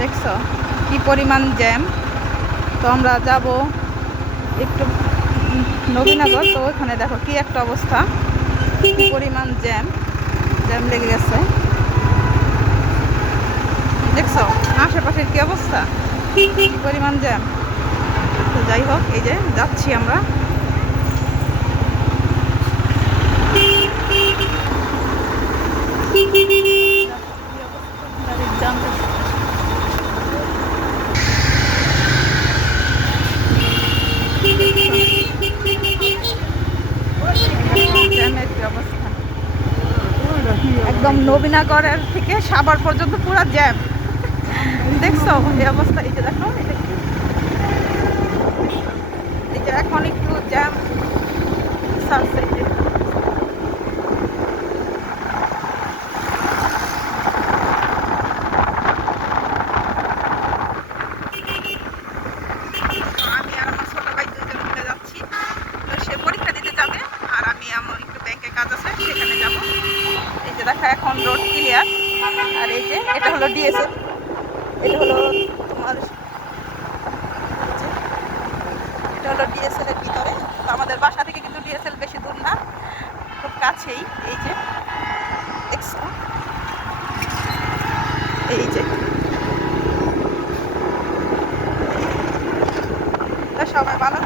দেখছো কি পরিমাণ জ্যাম। তো আমরা যাব একটু নবীনগর, তো ওইখানে দেখো কি একটা অবস্থা, কি পরিমাণ জ্যাম জ্যাম লেগে গেছে। দেখছো আশেপাশের কি অবস্থা, কি পরিমাণ জ্যাম। তো যাই হোক, এই যে যাচ্ছি আমরা। জ্যামের কি অবস্থা, একদম নবীনগরের থেকে সাভার পর্যন্ত পুরো জ্যাম। দেখছো এই অবস্থা, এই যে দেখো এটা কি, এই যে এখন একটু জ্যাম ছাড়ছে। এই যে আমি আর আমার ছোট ভাই দুজন মিলে যাচ্ছি। তো সে পরীক্ষা দিতে যাবে, আর আমি আমার একটু ব্যাংকে কাজ আছে সেখানে যাব। এই যে দেখো এখন রোড ক্লিয়ার। আর এই যে এটা হলো ডিএসএল, এটা হলো তোমার, এটা হলো ডিএসএল এর ভিতরে। তো আমাদের বাসা থেকে কিন্তু ডিএসএল বেশি দূর না, খুব কাছেই। এই যে দেখছো, এই যে তো সবাই ভালো